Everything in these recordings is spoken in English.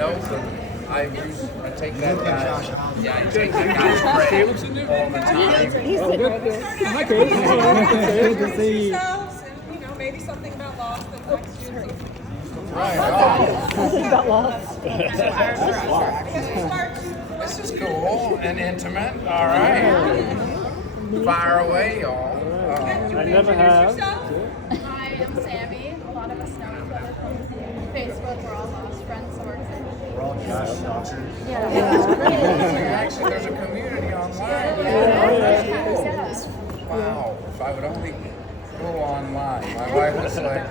nope. I take that guy. Yeah, I take that guy's break all the time. He's sitting right here. Hi, Kate. Good to see you. And, maybe something about Lost and next year. Right. Something about Lost. This is cool and intimate. All right. Fire away, y'all. I never have. Hi, I'm Sammy. A lot of us know each other from Facebook. We're all Lost friends, so we're excited. We're all Josh stalkers. Actually, there's a community online. Wow. If I would only go online. My wife was like,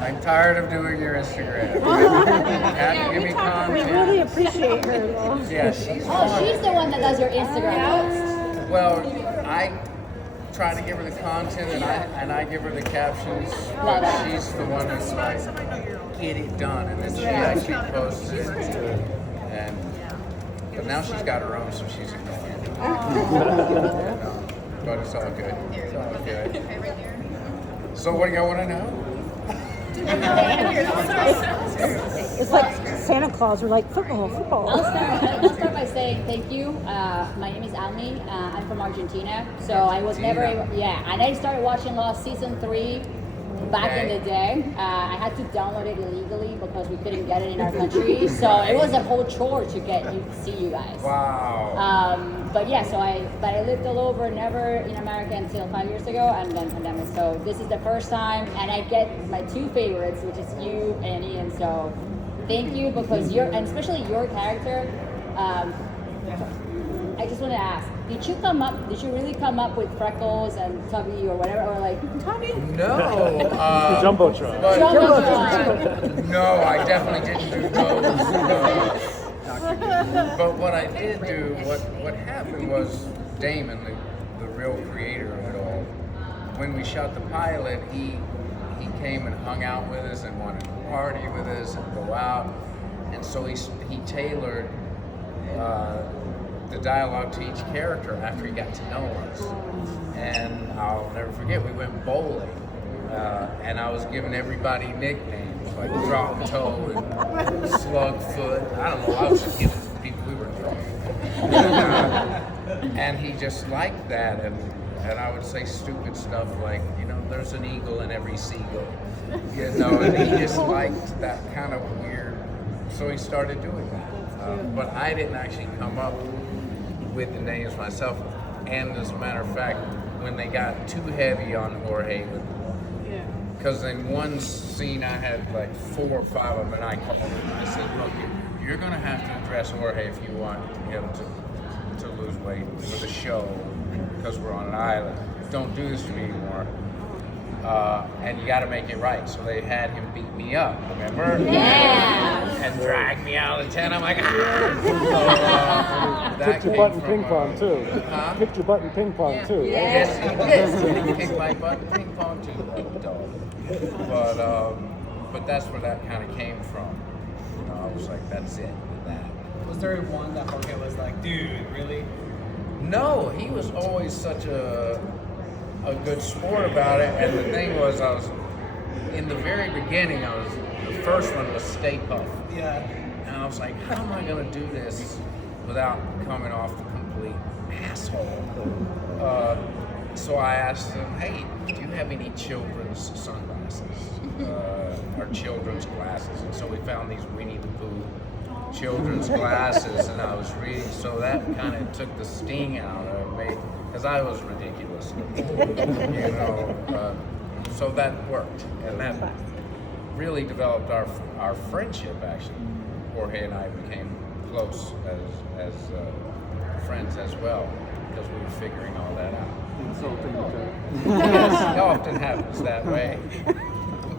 I'm tired of doing your Instagram. You have to give me We content. really appreciate her, though. Yeah, she's Oh, she's the one that does your Instagram posts. Well, I try to give her the content and I give her the captions, but she's the one that's like, get it done. And then she actually posts it. But now she's got her own, so she's ignoring it. But it's all good. It's all good. So what do y'all want to know? It's like Santa Claus. We're like, football. I'll start by saying thank you. My name is Almi. I'm from Argentina. So I was never able, and I started watching Lost season 3 back in the day. I had to download it illegally because we couldn't get it in our country. So it was a whole chore to see you guys. Wow. But I lived all over, never in America until 5 years ago, and then pandemic. So this is the first time, and I get my two favorites, which is you and Ian. So thank you, because and especially your character. I just want to ask, did you really come up with Freckles and Tubby or whatever, or like Tubby? No. Jumbotron. No, I definitely didn't do those. But what I did do, what happened was Damon, the real creator of it all, when we shot the pilot, he came and hung out with us and wanted to party with us and go out. And so he tailored the dialogue to each character after he got to know us. And I'll never forget, we went bowling. And I was giving everybody nicknames like Drop Toe and Slugfoot. I don't know, I was just giving people, we were drunk. And he just liked that, and I would say stupid stuff like, there's an eagle in every seagull. And he just liked that kind of weird, so he started doing that. But I didn't actually come up with the names myself. And as a matter of fact, when they got too heavy on Jorge, because in one scene I had like 4 or 5 of them, and I called him. I said, look, you're going to have to address Jorge if you want him to lose weight for the show, because we're on an island. Don't do this to me anymore. And you got to make it right. So they had him beat me up, remember? Yeah. And drag me out of the tent. I'm like, ah! Kicked your butt in ping pong, too. Kicked your butt in ping pong, too. Yes, he did. He kicked my butt in ping pong, too, dog. But that's where that kind of came from. I was like, that's it with that. Was there one that Jorge was like, dude, really? No, he was always such a good sport about it. And the thing was, I was in the very beginning. The first one was Stay Puft. Yeah. And I was like, how am I going to do this without coming off the complete asshole? So I asked him, hey, do you have any children's sunglasses? Or children's glasses? And so we found these Winnie the Pooh children's glasses, and I was reading, so that kind of took the sting out of me, because I was ridiculous, so that worked, and that really developed our friendship, actually. Jorge and I became close as friends as well, because we were figuring all that out. It often happens that way.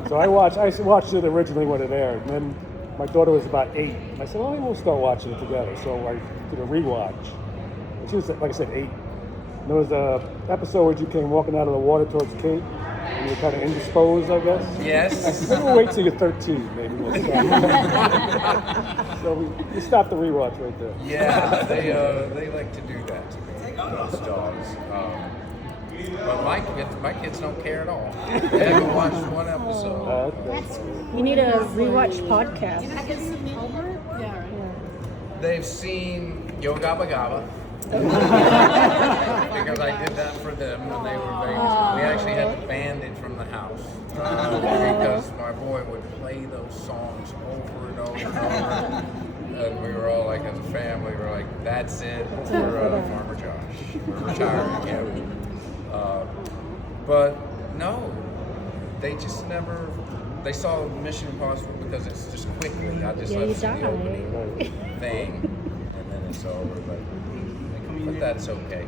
So I watched it originally when it aired, and then my daughter was about 8. I said, well, we'll start watching it together. So I did a rewatch. And she was, like I said, 8. And there was an episode where you came walking out of the water towards Kate, and you were kind of indisposed, I guess. Yes. Maybe we'll wait till you're 13, maybe we'll stop. So we stopped the rewatch right there. Yeah, they like to do that to me, those dogs. But my kids don't care at all. They haven't watched one episode. You need a rewatch podcast. They've seen Yo Gabba Gabba. Because I did that for them when they were babies. We actually had to band it from the house. Because my boy would play those songs over and over and over. And we were all like, as a family, we're like, that's it for Farmer Josh. We're retiring him. But no, they just never, they saw Mission Impossible because it's just quickly. I just left the opening thing and then it's over. But that's okay.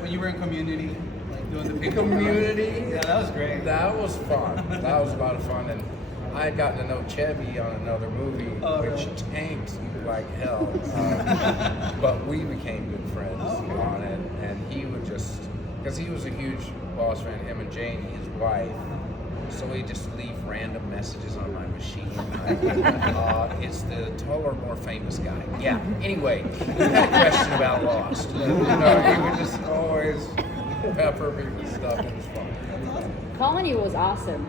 When you were in Community, like doing the big Community? Yeah, that was great. That was fun. That was a lot of fun. And I had gotten to know Chevy on another movie, which tanked like hell. But we became good friends on it. And he would just, because he was a huge Lost fan, him and Jane, his wife. So he'd just leave random messages on my machine. It's the taller, more famous guy. Yeah. Anyway, he had a question about Lost. He would just always pepper me with stuff. It was fun. Colony was awesome.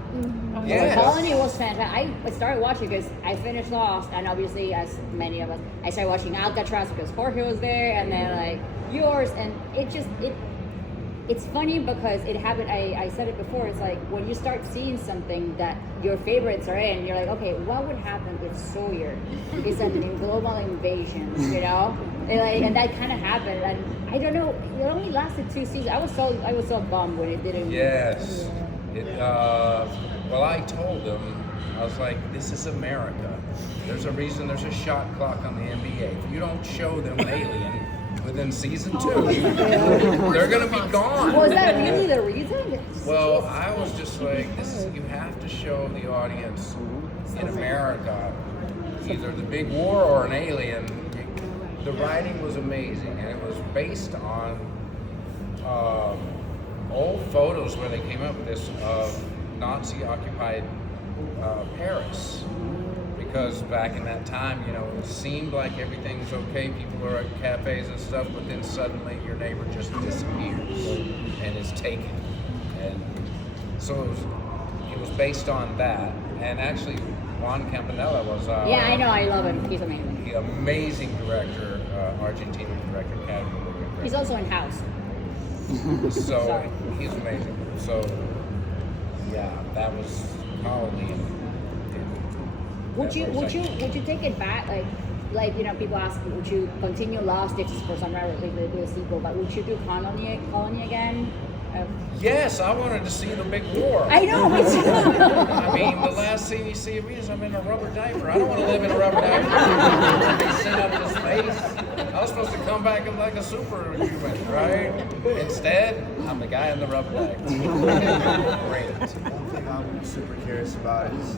Yes. Colony was fantastic. I started watching because I finished Lost, and obviously, as many of us, I started watching Alcatraz because Jorge was there, and then like yours, and it's funny because it happened. I said it before. It's like when you start seeing something that your favorites are in, you're like, okay, what would happen if Sawyer is a global invasion? And that kind of happened. And I don't know. It only lasted 2 seasons. I was so bummed when it didn't. Yes. Well, I told them, I was like, this is America. There's a reason there's a shot clock on the NBA. If you don't show them an alien within season 2, they're going to be gone. Was that really the reason? Well, I was just like, you have to show the audience in America either the big war or an alien. The writing was amazing, and it was based on old photos where they came up with this of Nazi-occupied Paris. Because back in that time, it seemed like everything was okay. People were at cafes and stuff, but then suddenly your neighbor just disappears and is taken. And so it was based on that. And actually, Juan Campanella was yeah, I know. I love him. He's amazing. the amazing director, Argentinian director, Academy Award winner. He's also in House. So Sorry. he's amazing. So yeah, that was Colony. Would you take it back? Like people ask, would you continue Lost if for some reason they do a sequel? But would you do Colony again? Yes, I wanted to see the big war. I know. Me too. I mean, the last scene you see of me is I'm in a rubber diaper. I don't want to live in a rubber diaper. They sent out into space. I was supposed to come back and like a superhuman, right? Instead, I'm the guy in the rubber diaper. Great. One thing I'm super curious about is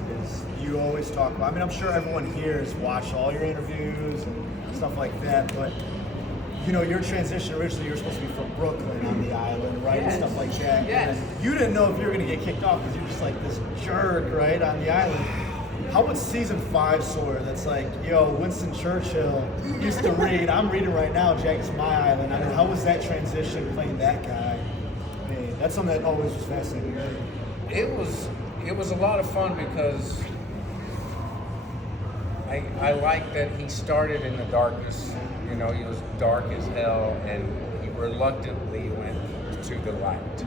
you always talk about, I mean, I'm sure everyone here has watched all your interviews and stuff like that, but your transition originally, you were supposed to be from Brooklyn on the island, right? Yes. And stuff like that. Yes. And you didn't know if you were going to get kicked off because you're just like this jerk, right, on the island. How would season 5 soar that's like, Winston Churchill used to read, I'm reading right now, Jack is my island. I mean, how was that transition playing that guy? I mean, that's something that always was fascinating, right? It was a lot of fun because I like that he started in the darkness. He was dark as hell, and he reluctantly went to the light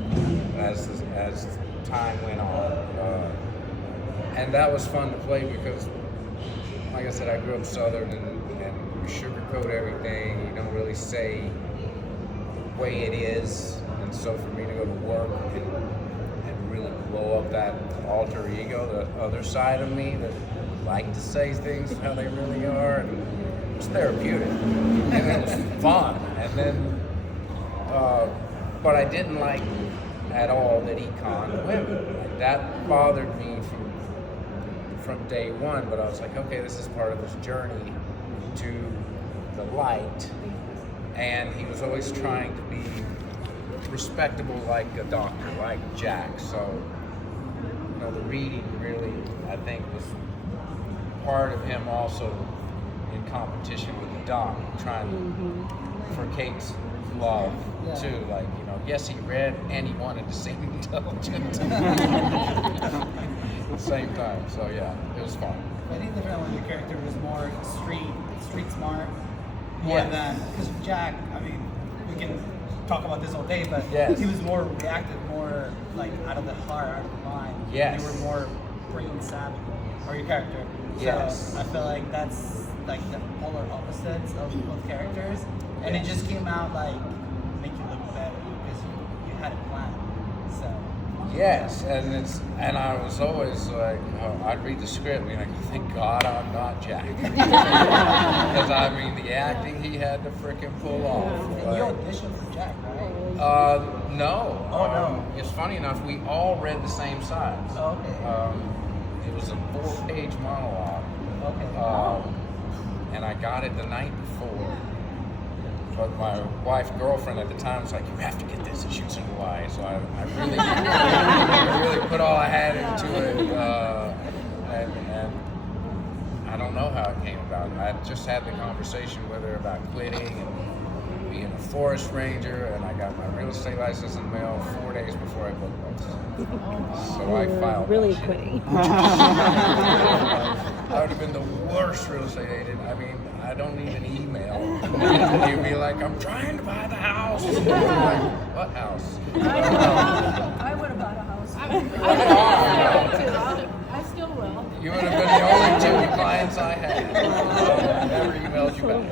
as time went on. And that was fun to play because, like I said, I grew up Southern and you sugarcoat everything. You don't really say the way it is. And so for me to go to work and really blow up that alter ego, the other side of me that like to say things how they really are, and it was therapeutic and it was fun. And then but I didn't like at all that he conned women. Like, that bothered me from day one, but I was like, okay, this is part of his journey to the light, and he was always trying to be respectable like a doctor, like Jack. So the reading really, I think, was part of him also in competition with the doc, trying for Kate's love too. Like, yes, he read and he wanted to seem intelligent at the same time. So yeah, it was fun. I think the film, your character was more street smart, more Yes. than because Jack. I mean, we can talk about this all day, but Yes. he was more reactive, more like out of the heart, out of the mind. Yes. You were more brain savvy, or your character. Yes. So I feel like that's like the polar opposites of both characters, and it Yes. just came out like make you look better because you had a plan. So. Yes, and I was always like, I'd read the script and be like, thank God I'm not Jack. Because I mean, the acting he had to freaking pull off. And you auditioned for Jack, right? No. Oh, no. It's funny enough, we all read the same sides. Oh, okay. It was a 4-page monologue. Okay. And I got it the night before. But my wife's girlfriend at the time was like, you have to get this, it shoots in Hawaii. So I really, I really put all I had into it. And I don't know how it came about. I just had the conversation with her about quitting and being a forest ranger, and I got my real estate license in the mail 4 days before I booked this. So I filed. Really that shit. quitting. I would have been the worst real estate agent. I mean, I don't need an email. You'd be like, I'm trying to buy the house. I'm like, what house? I would have bought a house. I still will. You would have been the only 2 clients I had. I never emailed you back.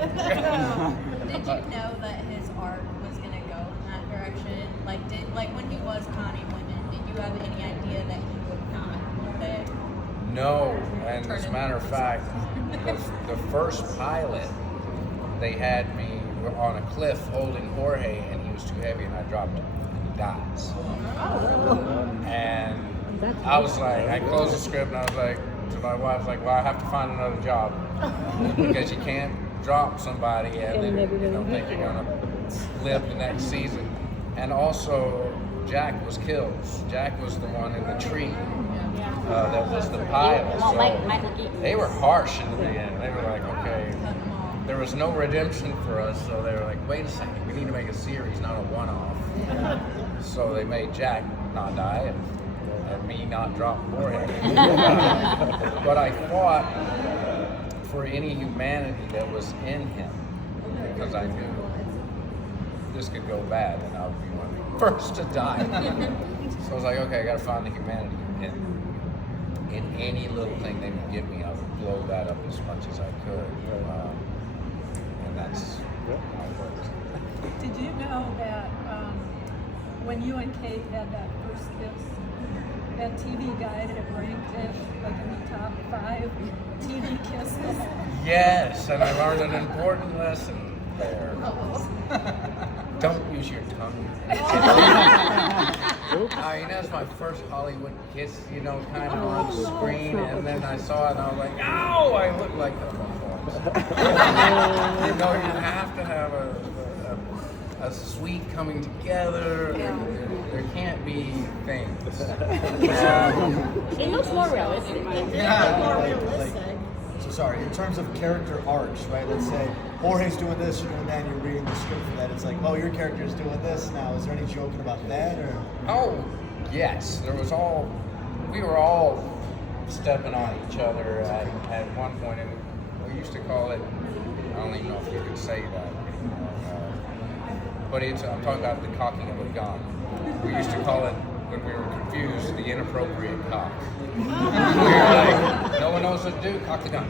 Did you know that his arc was gonna go in that direction? Like when he was conning women, did you have any idea that he would not pick? No, and as a matter of fact, the first pilot, they had me on a cliff holding Jorge, and he was too heavy, and I dropped him, and he dies. And I was like, I closed the script, and I was like, to my wife, I was like, well, I have to find another job because you can't drop somebody and then think you're gonna live the next season. And also, Jack was killed. Jack was the one in the tree. That was the pilot. So they were harsh in the beginning. They were like, okay, there was no redemption for us, so they were like, wait a second, we need to make a series, not a one-off. So they made Jack not die and me not drop Jorge. But I fought for any humanity that was in him because I knew this could go bad and I would be one of the first to die. So I was like, okay, I gotta find the humanity in any little thing they would give me. I would blow that up as much as I could, and that's how it works. Did you know that when you and Kate had that first kiss, that TV guide had ranked it like in the top 5 TV kisses? Yes, and I learned an important lesson there. Don't use your tongue. That's my first Hollywood kiss, kind of on screen, and then I saw it and I was like, ow, I look like the You have to have a sweet coming together. There can't be things. It looks more realistic. So sorry, in terms of character arcs, right? Let's say Jorge's doing this, you're doing that, and you're reading the script for that. It's like, oh, your character's doing this now. Is there any joking about that, or? Oh, yes. We were all stepping on each other at one point, and we used to call it, I don't even know if you could say that anymore, but I'm talking about the cocking of a gun. We used to call it, when we were confused, the inappropriate cock. We were like, no one knows what to do, cock the gun.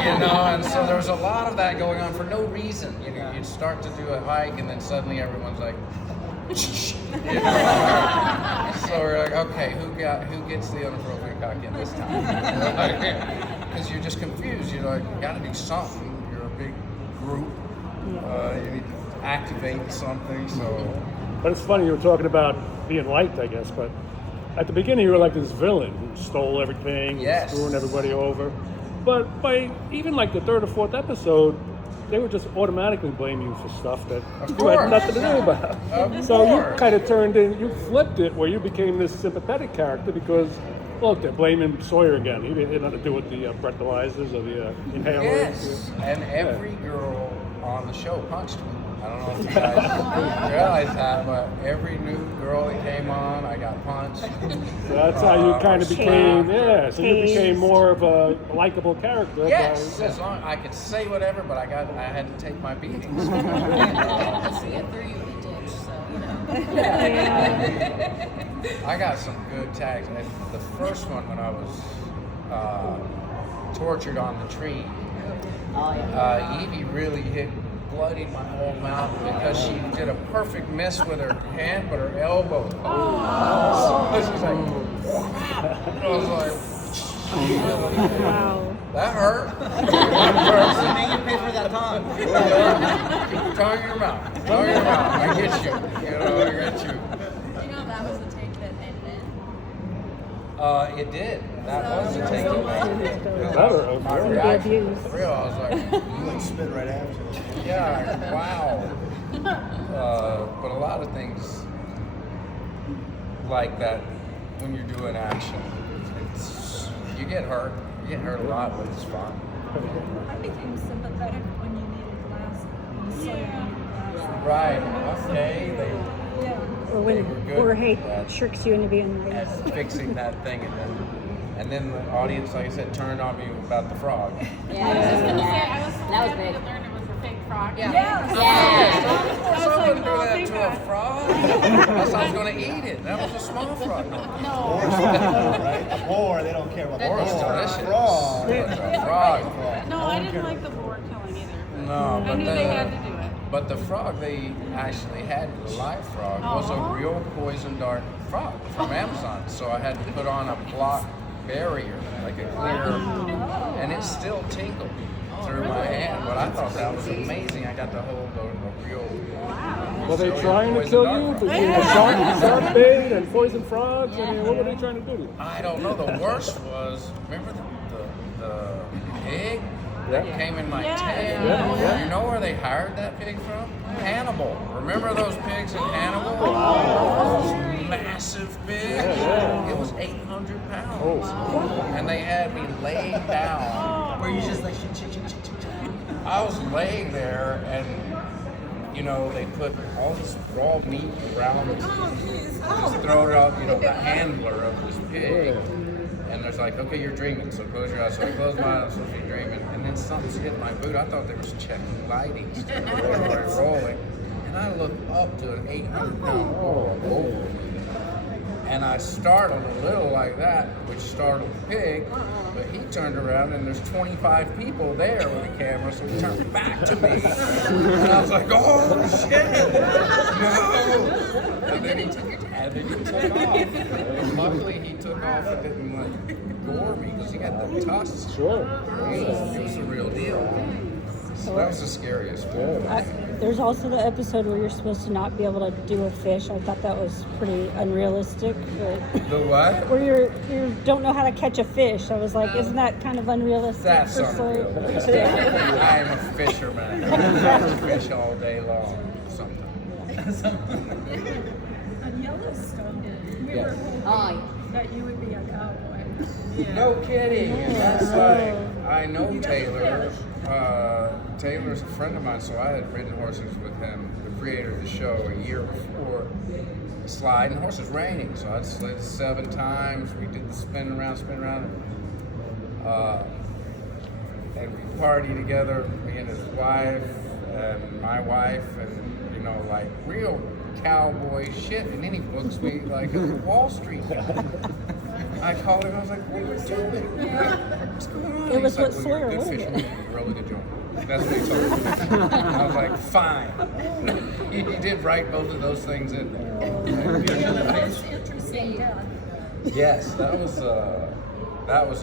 And so there was a lot of that going on for no reason. You'd start to do a hike and then suddenly everyone's like, So we're like, okay, who gets the inappropriate cock in this time? Because you're just confused. You're like, you gotta do something. You're a big group. You need to activate something, so. But it's funny, you were talking about being liked, I guess, but at the beginning you were like this villain who stole everything, Yes. screwing everybody over. But by even like the 3rd or 4th episode, they would just automatically blame you for stuff that you had nothing to do about. So you kind of you flipped it where you became this sympathetic character because, look, they're blaming Sawyer again. He had nothing to do with the breathalyzers or the inhalers. Yes, and every girl on the show punched me. I don't know if you guys realize that, but every new girl that came on, I got punched. So that's how you kind of became, yeah. So you became more of a likable character. Yes, as long I could say whatever, but I had to take my beatings. See it through you in the ditch, so you know. I got some good tags. And the first one when I was tortured on the tree, Evie really bloodied my whole mouth because she did a perfect miss with her hand, but her elbow. So she's like, I was like, Wow. that hurt. So make you pay for that tongue. Tongue in your mouth. Tongue in your mouth. I get you. You know, I get you. You know that was the take that ended. It did. That was the take of it. Better. My Okay. reaction for real. I was like, You like spit right after. yeah, wow. But a lot of things like that when you're doing action, you get hurt. You get hurt a lot, but it's fun. I became sympathetic when you needed glasses. Yeah. Right. Okay. Yeah. Or They when were good Jorge at- tricks you into being at nice. fixing that thing, and then the audience, like I said, turned on me about the frog. Yeah, that was big. I wouldn't do that to a frog. Unless I was going to eat it. That was a small frog. Right? Or they don't care about the Or it's boar. delicious. Frog. It's a frog. No, I didn't like the boar killing either. No, I knew they had to do it. But the frog they actually had, the live frog, was a real poison dart frog from Amazon. So I had to put on a block barrier, like a clear, and it still tingled through my hand. But I thought that was amazing. I got to hold a real. Were they resilient trying to poison kill dart you frog. between the shark bait and poison frogs? I mean, what were they trying to do to you? I don't know. The worst was, remember the pig that came in my tent? Yeah. You know where they hired that pig from? Hannibal. Remember those pigs in Hannibal? Those massive pigs? It was 800 pounds. And they had me laid down. Where you just like shit. I was laying there and, you know, they put all this raw meat around it. Just throw it out, you know, the handler of this pig. And there's like, okay, you're dreaming, so close your eyes. So I close my eyes, I'm supposed to be dreaming. And then something's hitting my boot. I thought they was checking lightings. They were rolling. And I looked up to an 800-pound bull over me. And I startled a little like that, which startled the pig. But he turned around and there's 25 people there with a camera, so he turned back to me. And I was like, oh shit! No! And then he took off. And luckily he took off and didn't like gore me because he got the tusks. Sure. It was the real deal. So that was the scariest one. There's also the episode where you're supposed to not be able to do a fish. I thought that was pretty unrealistic. The what? Where you don't know how to catch a fish. I was like, isn't that kind of unrealistic? That's for Soy? unreal. I am a fisherman. I fish all day long. Sometimes. On Yellowstone, we were Oh, hoping that you would be a cowboy. No kidding. And that's like, I know Taylor. Taylor's a friend of mine, so I had ridden horses with him, the creator of the show, a year before Slide, and horses raining. So I'd slid 7 times. We did the spin around. And we party together, me and his wife, and my wife, and you know, like real cowboy shit. And then he books me like at the Wall Street job. I called him. I was like, "What are you doing? What's going on?" It was He's like, what "Well, you're a Sawyer good wanted. fisherman. You're really good job." That's what he told me. I was like, "Fine." He did write both of those things in there. That's interesting, yeah. Yes, that was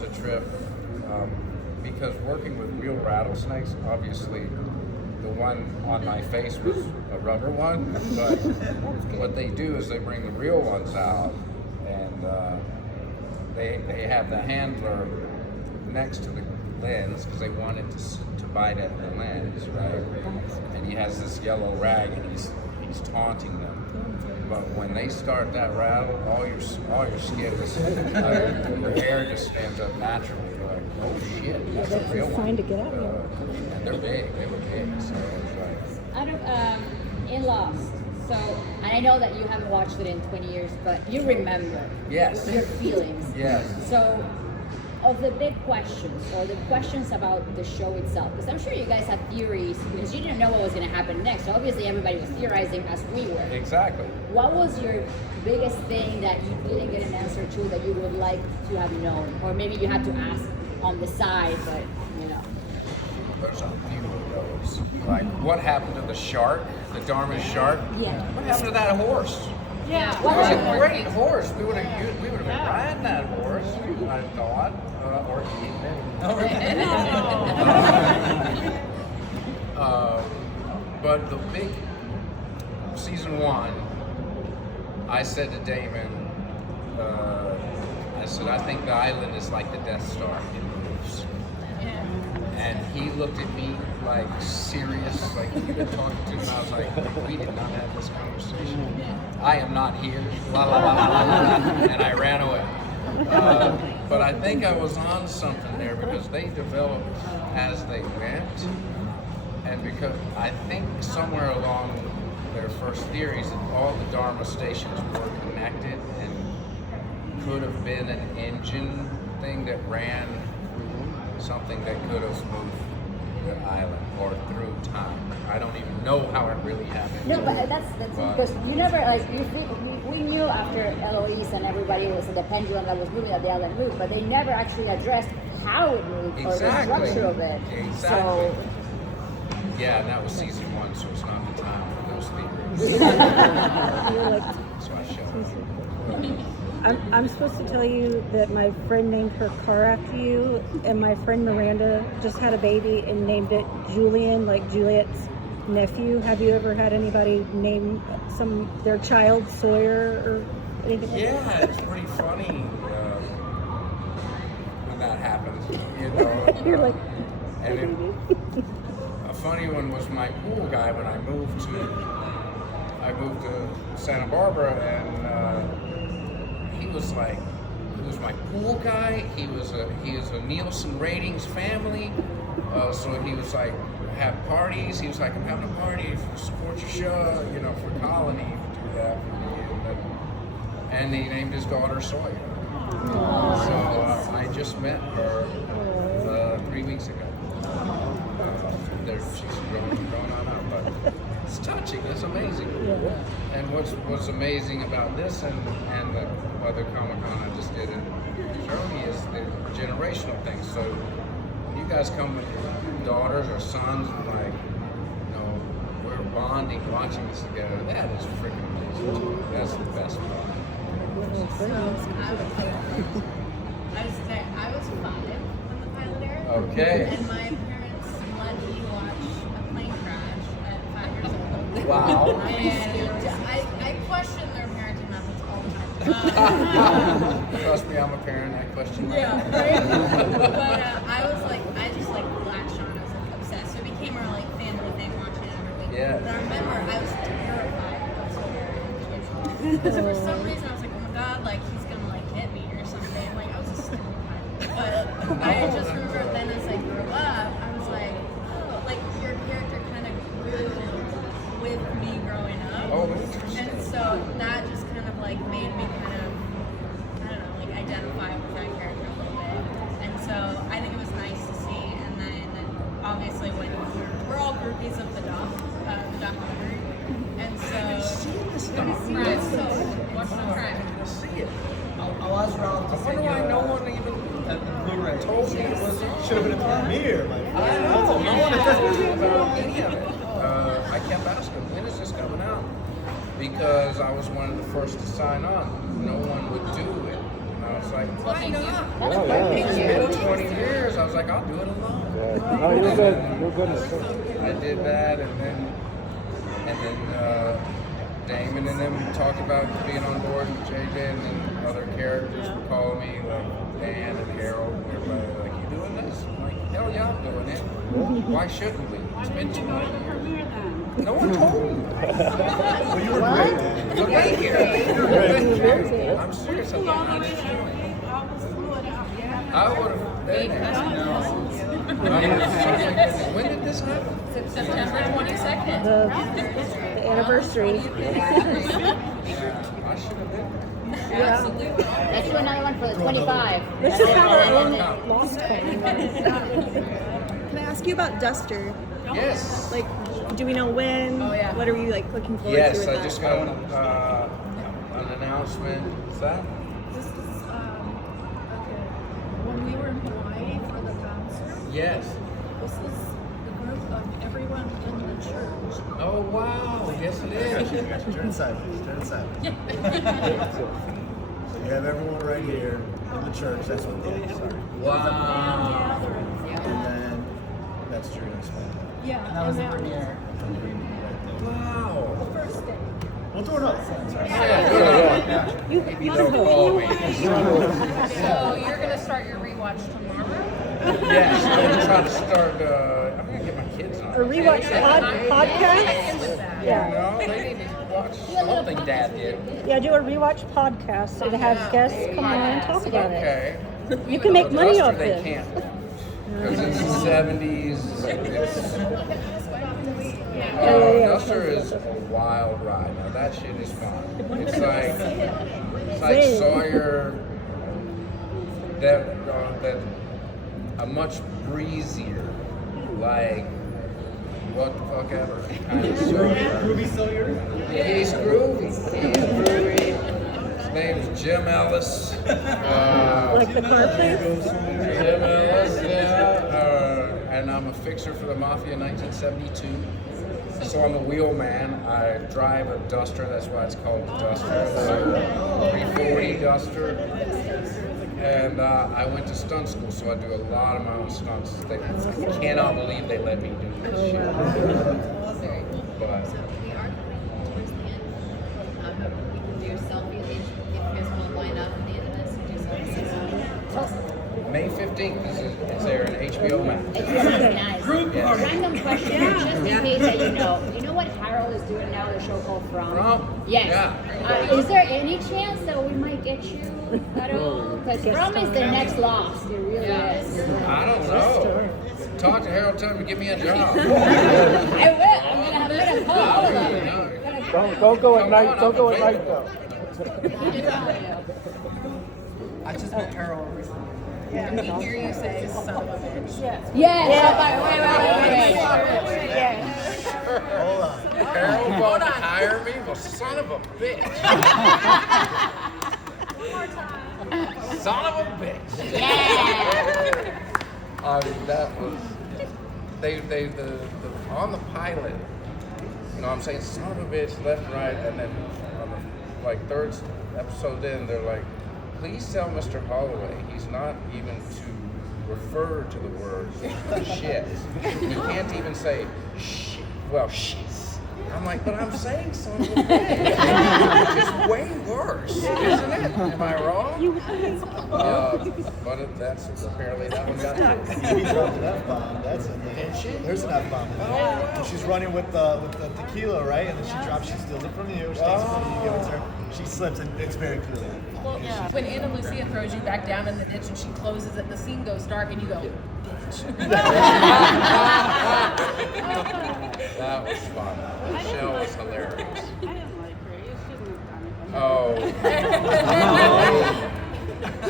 a trip because working with real rattlesnakes, obviously. The one on my face was a rubber one, but what they do is they bring the real ones out, and they have the handler next to the lens because they want it to bite at the lens, right? And he has this yellow rag, and he's taunting them. But when they start that rattle, all your skin is your hair just stands up naturally. You're like, oh shit, that's a real one. Fine to get out of here. And they're big. They were big, so it was like. I out of in Lost. So, and I know that you haven't watched it in 20 years, but you remember Yes. your feelings. Yes. So, of the big questions or the questions about the show itself, because I'm sure you guys had theories because you didn't know what was going to happen next. So obviously everybody was theorizing as we were. Exactly. What was your biggest thing that you didn't get an answer to that you would like to have known, or maybe you had to ask on the side, but you know? There's a few of those. Like, what happened to the shark? The Dharma shark? Yeah. What happened to that horse? Yeah. It was a great horse. We would have been riding that horse, I thought, or eating but the big season 1, I said to Damon, I said, I think the island is like the Death Star. It moves. And he looked at me like serious, like we've been talking to him, and I was like, we did not have this conversation. I am not here, la la la la la, and I ran away. But I think I was on something there because they developed as they went, and because I think somewhere along their first theories that all the Dharma stations were connected and could have been an engine thing that ran something that could have moved the island or through time. I don't even know how it really happened. No, but that's because you never like we knew after Eloise and everybody was the pendulum that was moving that the island moved, but they never actually addressed how it moved or the structure of it. Exactly. So yeah, and that was season 1, so it's not the time for those theories. You're like, So I showed up. I'm supposed to tell you that my friend named her car after you, and my friend Miranda just had a baby and named it Julian, like Juliet's nephew. Have you ever had anybody name their child Sawyer or anything like that? Yeah, it's pretty funny when that happens, you know. You're like, and a funny one was my pool guy when I moved to Santa Barbara, and he was my pool guy. He is a Nielsen ratings family, so he was like have parties. He was like, I'm having a party to support your show, you know, for Colony to do that for me, and he named his daughter Sawyer. So I just met her 3 weeks ago. She's grown on up, but it's touching. It's amazing. And what's amazing about this and the other Comic-Con I just did in Germany is the generational thing. So when you guys come with your daughters or sons and like, you know, we're bonding, watching this together, that is freaking amazing. That's the best part. I was 5 when the pilot aired. Okay. And my parents let me watch a plane crash at 5 years old. Wow. And I question their parenting methods all the time. Trust me, I'm a parent. I question that. Yeah, right? But I just latched on. I was like obsessed. So it became our like family thing, watching it every week. Yeah. But I remember I was terrified of Sawyer because for some reason I was like, oh my god, like he's gonna like hit me or something. Like I was just terrified. But I just remember then as I grew up, I was like, oh, like your character kind of grew with me growing up. Oh, interesting. And so that just kind of like made me kind of, I don't know, like identify with that character a little bit. And so I think it was nice to see. And then obviously when we're all groupies of the documentary. And so, right, so watch the crime. See it. I'll ask Ralph to I wonder why no one even Blu-ray told me it was on. Should have been at the premiere, my friend. I know. No one asked me about any of it. I kept asking, when is this coming out? Because I was one of the first to sign on. No one would do it. And I was like, why not? It's been 20 years. I was like, I'll do it alone. No, you're good. You're good. I did that, and then Damon and them talked about being on board with JJ, and then other characters were calling me, like Dan and Harold, and everybody like, you doing this? I'm like, hell yeah, I'm doing it. Why shouldn't we? It's been 20 years. No one told me. Well, you were great. Look right here. I'm serious. I thought I would have been there. When did this happen? September 22nd. The anniversary. I should have been. Absolutely. Let's do another one for the 25. Let's just have our own lost home. Can I ask you about Duster? Yes. Like, do we know when? Oh, yeah. What are we like looking forward to Yes, with I that? just got an announcement. Is that? This is, okay, when we were in Hawaii for the concert, Yes. this is the group of everyone in the church. Oh wow! Yes, it is. Turn sideways. Turn sideways. So you have everyone right here in the church. That's what they are. Wow. And then that's true. That's fine. Yeah, And that was the and premiere. Wow. the first day. We'll throw it up. You Maybe can they'll hope. call me. So you're gonna start your rewatch tomorrow? Yes, I'm gonna try to start. I'm gonna get my kids on. A rewatch podcast? Yeah. No, they need to watch something Dad did. Yeah, do a rewatch podcast and have guests come on and talk about it. Okay. You can make money Duster off they this. can't. Because it's the 70s. Duster is a wild ride. Now that shit is fun. It's like Sawyer, that a much breezier, like what the fuck ever kind of Sawyer. Ruby Sawyer. He's groovy. He's groovy. His name's Jim Ellis. Like the car place? Jim Ellis, yeah. And I'm a fixer for the Mafia in 1972. So I'm a wheelman. I drive a Duster. That's why it's called the Duster. It's a 340 Duster. And I went to stunt school, so I do a lot of my own stunts. They cannot believe they let me do this shit. But May 15th is there an HBO Max. It's really nice. A random question, just in case that you know. You know what Harold is doing now? The show called From. From? Yes. Yeah. Is there any chance that we might get you at all? Because From is the next Lost. It really is. I don't know. Talk to Harold, tell him to give me a job. I will. I'm gonna call all of them. Don't go at night. Don't go at night though. I just met Harold recently. Let me hear you say son of a bitch. Yes. Hold on. Harold won't hire me? Well, son of a bitch. Son of a bitch. Yeah. I mean, that was, the on the pilot, you know what I'm saying, son of a bitch, left, right, and then on the, like, third episode in, they're like, please tell Mr. Holloway he's not even to refer to the word shit. He can't even say shit. Well, shit. I'm like, but I'm saying son of a bitch, which is way worse, isn't it? Am I wrong? But that's apparently that one got through. He dropped an F-bomb. That's it. There's an F-bomb. And she's running with the tequila, right? And then she drops, she steals it from you. She takes it from you, you give it to her. She slips, and it's very clear. Well, when Anna Lucia throws you back down in the ditch and she closes it, the scene goes dark and you go, bitch. That was fun. Michelle was hilarious. I didn't like her. You shouldn't have done it.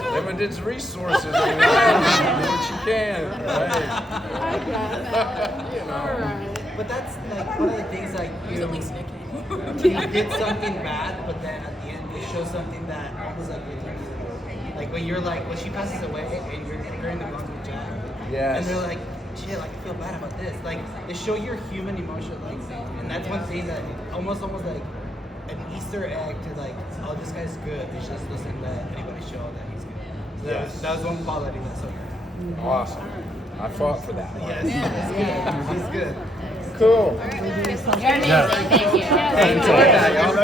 Oh. Limited resources. I mean, do what you can. Right? You know. But that's like one of the things like you At least Nick. you did something bad, but then at the end they show something that almost like redeems it. Like when you're like when she passes away and you're in the bunk with Jack. Yes. And they're like, shit, like I feel bad about this. Like they show your human emotion, like, and that's one thing that almost like an Easter egg to like, oh, this guy's good. They just doesn't let anybody show that he's good. So that was one quality that's so good. Awesome. I fought for that one. Yes, he's good. Cool. You're amazing. Thank you. Enjoy that, y'all.